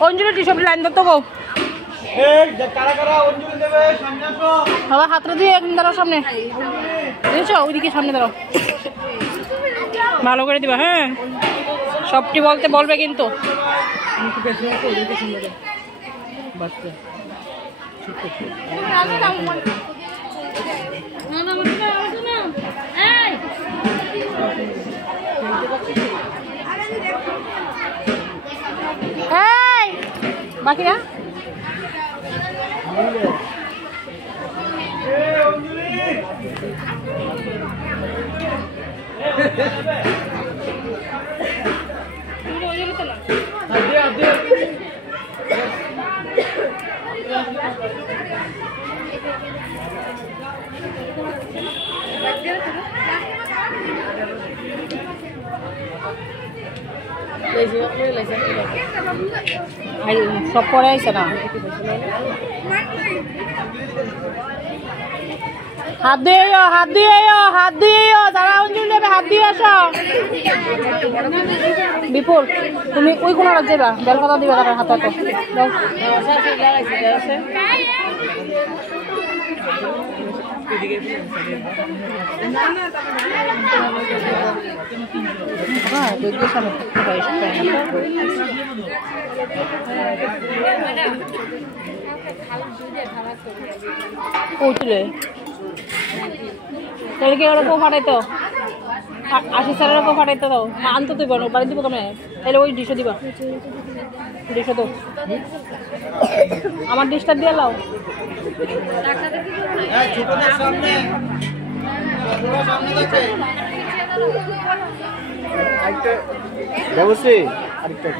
অঞ্জলি T shirt line তো গো বাবা হাতটা দিয়ে একদম দাঁড়াও সামনে বুঝেছো ওইদিকে সামনে দাঁড়াও ভালো করে দিবা হ্যাঁ সবটি বলতে বলবে কিন্তু বাকি না সব পরে আইছে না হাত দিয়ে যারা অঞ্জলি নেবে হাত দিয়ে আসো বিপুল তুমি ওই কোন যাবা বেল কথা দিবা তার হাতে উঠলে তাহলে কি ওরকম ফাটাইতো 80 স্যারের ওরকম ফাটাইতো দাও আনতো তুই বানো বাড়ি দিব কেমন তাহলে ওই ডিশও দিবা ডিশও তো আমার ডিশটা দিয়ে লাও আরেকটা